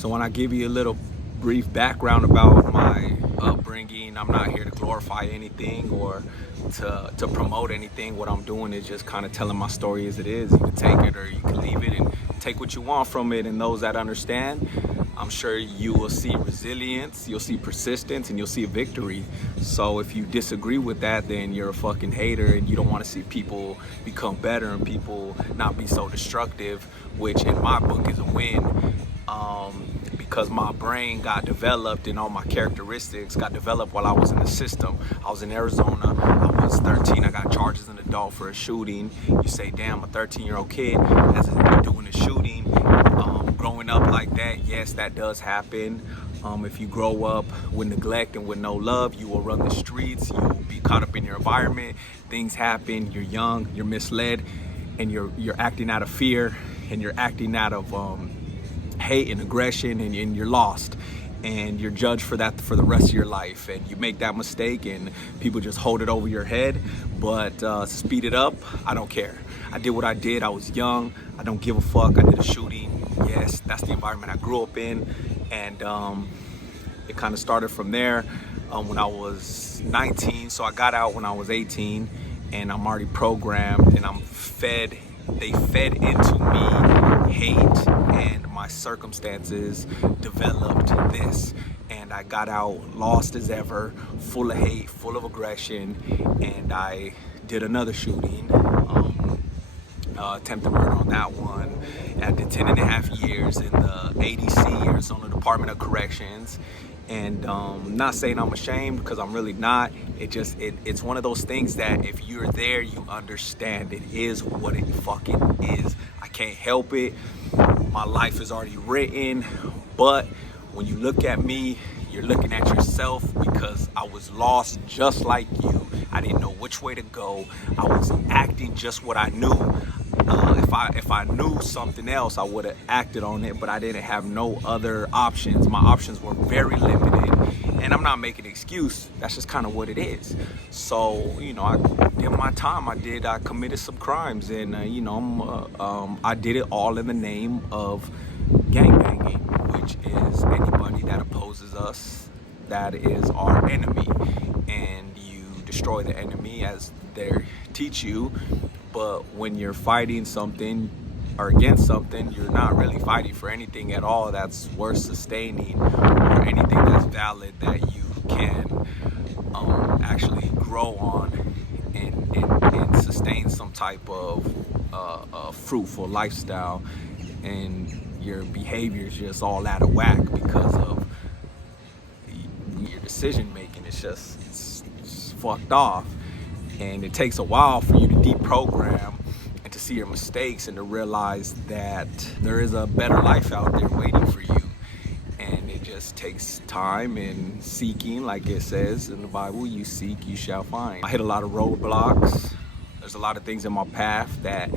So when I give you a little brief background about my upbringing, I'm not here to glorify anything or to promote anything. What I'm doing is just kind of telling my story as it is. You can take it or you can leave it and take what you want from it. And those that understand, I'm sure you will see resilience, you'll see persistence, and you'll see a victory. So if you disagree with that, then you're a fucking hater and you don't want to see people become better and people not be so destructive, which in my book is a win. Because my brain got developed and all my characteristics got developed while I was in the system. I was in Arizona, I was 13, I got charges as an adult for a shooting. You say, damn, a 13-year-old kid has doing a shooting. Growing up like that, yes, that does happen. If you grow up with neglect and with no love, you will run the streets, you will be caught up in your environment, things happen, you're young, you're misled, and you're acting out of fear, and you're acting out of hate and aggression, and you're lost, and you're judged for that for the rest of your life. And you make that mistake and people just hold it over your head. But speed it up, I don't care. I did what I did. I was young, I don't give a fuck. I did a shooting. Yes, that's the environment I grew up in. And it kind of started from there when I was 19. So I got out when I was 18, and I'm already programmed and I'm fed. They fed into me hate, and my circumstances developed this. And I got out lost as ever, full of hate, full of aggression, and I did another shooting. Attempted murder on that one. And I did 10 and a half years in the ADC, Arizona Department of Corrections. And not saying I'm ashamed, because I'm really not. It's one of those things that if you're there, you understand it is what it fucking is. I can't help it. My life is already written. But when you look at me, you're looking at yourself, because I was lost just like you. I didn't know which way to go. I was acting just what I knew. If I knew something else, I would have acted on it, but I didn't have no other options. My options were very limited, and I'm not making an excuse. That's just kind of what it is. So, I did my time. I committed some crimes, and I did it all in the name of gangbanging, which is anybody that opposes us. That is our enemy, and you destroy the enemy as they teach you. But when you're fighting something or against something, you're not really fighting for anything at all that's worth sustaining, or anything that's valid that you can actually grow on and sustain some type of fruitful lifestyle. And your behavior is just all out of whack because of your decision making. It's fucked off. And it takes a while for you to deprogram and to see your mistakes and to realize that there is a better life out there waiting for you. And it just takes time and seeking, like it says in the Bible, you seek, you shall find. I hit a lot of roadblocks. There's a lot of things in my path that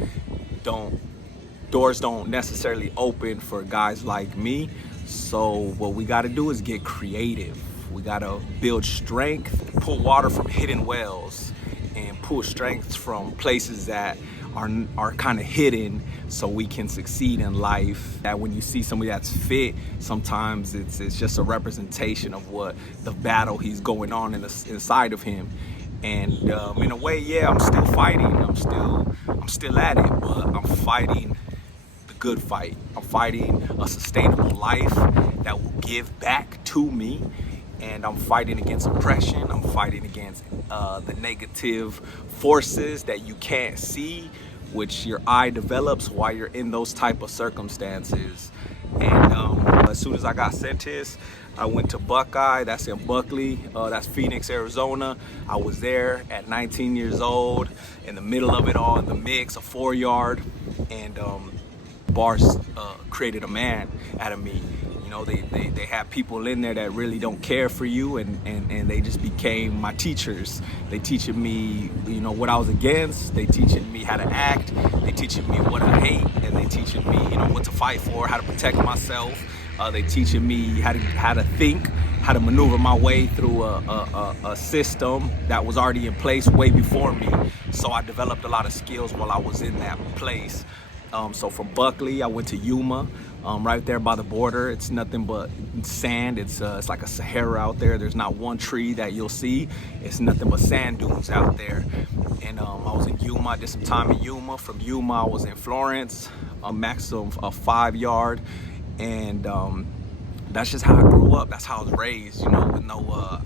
doors don't necessarily open for guys like me. So what we gotta do is get creative. We gotta build strength, pull water from hidden wells, and pull strength from places that are kind of hidden, so we can succeed in life. That when you see somebody that's fit, sometimes it's just a representation of what the battle he's going on inside of him. And in a way, yeah, I'm still fighting. I'm still at it, but I'm fighting the good fight. I'm fighting a sustainable life that will give back to me. And I'm fighting against oppression. I'm fighting against the negative forces that you can't see, which your eye develops while you're in those type of circumstances. And as soon as I got sentenced, I went to Buckeye. That's in Buckley. That's Phoenix, Arizona. I was there at 19 years old, in the middle of it all, in the mix, a 4-yard. And bars created a man out of me. They have people in there that really don't care for you, and they just became my teachers. They teaching me, what I was against. They teaching me how to act. They teaching me what I hate, and they teaching me, what to fight for, how to protect myself. They teaching me how to think, how to maneuver my way through a system that was already in place way before me. So I developed a lot of skills while I was in that place. So from Buckley, I went to Yuma, right there by the border. It's nothing but sand. It's like a Sahara out there. There's not one tree that you'll see. It's nothing but sand dunes out there. And I was in Yuma. I did some time in Yuma. From Yuma, I was in Florence, a maximum of 5 yard. And that's just how I grew up. That's how I was raised, you know, with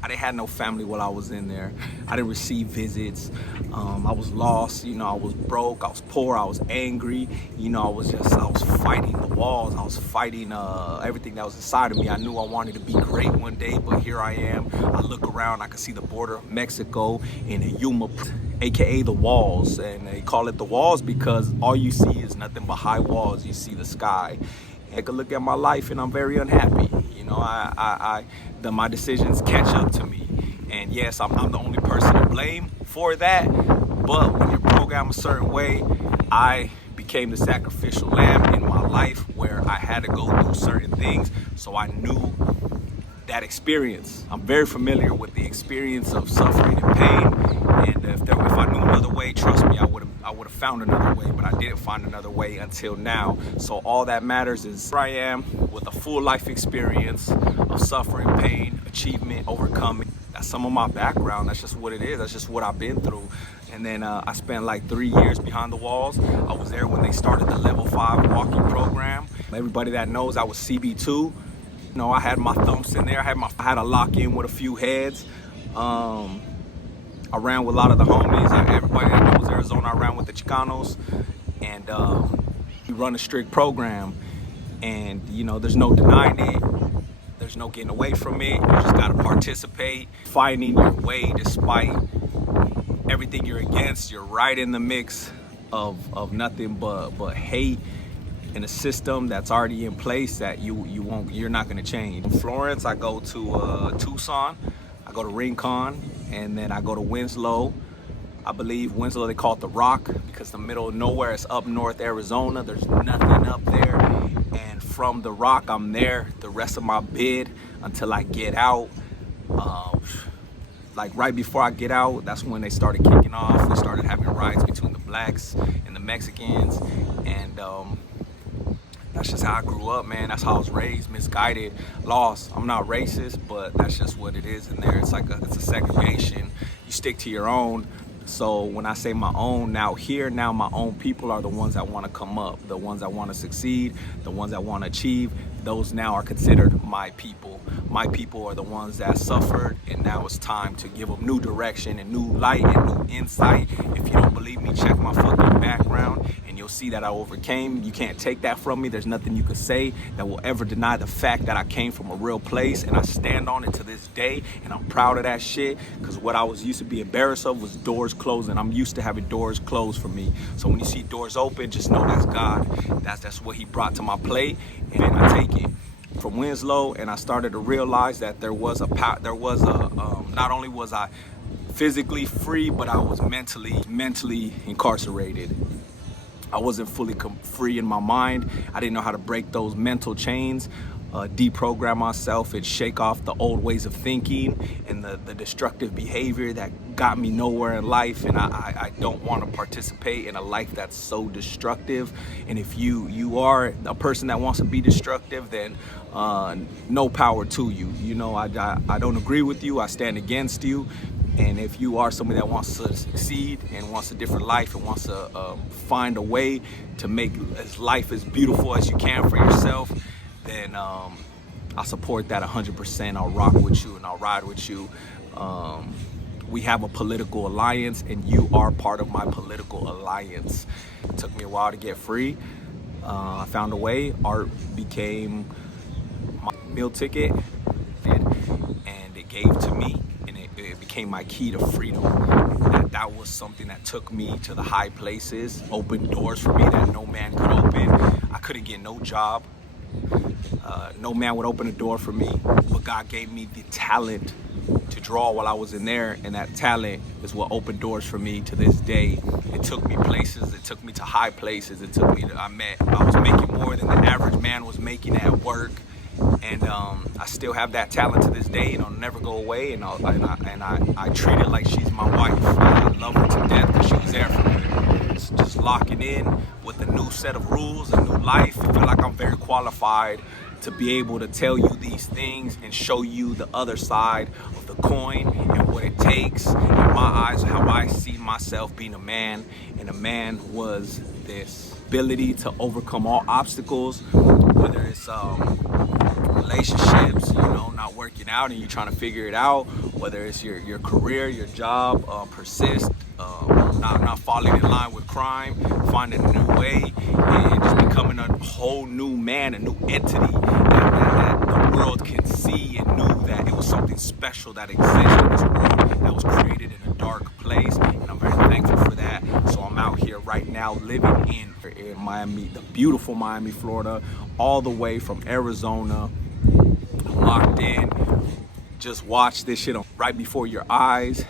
I didn't have no family while I was in there. I didn't receive visits. I was lost, you know, I was broke, I was poor, I was angry, you know, I was fighting the walls. I was fighting everything that was inside of me. I knew I wanted to be great one day, but here I am. I look around, I can see the border of Mexico and Yuma, AKA the walls. And they call it the walls because all you see is nothing but high walls. You see the sky. Take a look at my life and I'm very unhappy. You know, my decisions catch up to me. And yes, I'm the only person to blame for that. But when you're programmed a certain way, I became the sacrificial lamb in my life where I had to go through certain things. So I knew that experience. I'm very familiar with the experience of suffering and pain. And if I knew another way, trust me, I would have found another way, but I didn't find another way until now. So all that matters is here I am with a full life experience of suffering, pain, achievement, overcoming. That's some of my background. That's just what it is. That's just what I've been through. And then I spent like 3 years behind the walls. I was there when they started the level 5 walking program. Everybody that knows, I was CB2. You know, I had my thumps in there. I had a lock in with a few heads. I ran with a lot of the homies. Everybody that knows Arizona, I ran with the Chicanos. And we run a strict program. And, you know, there's no denying it. There's no getting away from it. You just got to participate, finding your way despite everything you're against. You're right in the mix of nothing but hate in a system that's already in place that you're not going to change. In Florence, I go to Tucson. I go to Rincon, and then I go to Winslow. I believe Winslow, they call it the Rock because the middle of nowhere is up north Arizona. There's nothing up there. And from the Rock, I'm there the rest of my bid until I get out. Like right before I get out, that's when they started kicking off. We started having riots between the blacks and the Mexicans. And that's just how I grew up, man. That's how I was raised, misguided, lost. I'm not racist, but that's just what it is in there. It's like it's a segregation. You stick to your own. So when I say my own, now my own people are the ones that want to come up, the ones that want to succeed, the ones that want to achieve. Those now are considered my people. My people are the ones that suffered, and now it's time to give them new direction and new light and new insight. If you don't believe me, check my fucking background and you'll see that I overcame. You can't take that from me. There's nothing you can say that will ever deny the fact that I came from a real place, and I stand on it to this day, and I'm proud of that shit, because what I was used to be embarrassed of was doors closing. I'm used to having doors closed for me. So when you see doors open, just know that's God. That's what he brought to my plate, and I take it. From Winslow, and I started to realize that not only was I physically free, but I was mentally incarcerated. I wasn't fully free in my mind. I didn't know how to break those mental chains, deprogram myself and shake off the old ways of thinking and the destructive behavior that got me nowhere in life. And I don't want to participate in a life that's so destructive. And if you are a person that wants to be destructive, then no power to you. You know, I don't agree with you. I stand against you. And if you are somebody that wants to succeed and wants a different life and wants to find a way to make life as beautiful as you can for yourself, then I support that 100%. I'll rock with you and I'll ride with you. We have a political alliance, and you are part of my political alliance. It took me a while to get free. I found a way. Art became my meal ticket, and it gave to me, and it became my key to freedom. That was something that took me to the high places, opened doors for me that no man could open. I couldn't get no job. No man would open a door for me, but God gave me the talent to draw while I was in there, and that talent is what opened doors for me to this day. It took me places, it took me to high places, I was making more than the average man was making at work, and I still have that talent to this day, and it'll never go away, and I treat it like she's my wife. I love her to death because she was there for me. just locking in with a new set of rules, a new life. I feel like I'm very qualified to be able to tell you these things and show you the other side of the coin and what it takes in my eyes, how I see myself being a man. And a man was this ability to overcome all obstacles, whether it's relationships, not working out and you're trying to figure it out, whether it's your career, your job, persist, not falling in line with crime, finding a new way, and just becoming a whole new man, a new entity that the world can see, and knew that it was something special that existed in this world that was created in a dark place. And I'm very thankful for that. So I'm out here right now living in Miami, the beautiful Miami, Florida, all the way from Arizona. I'm locked in. Just watch this shit right before your eyes.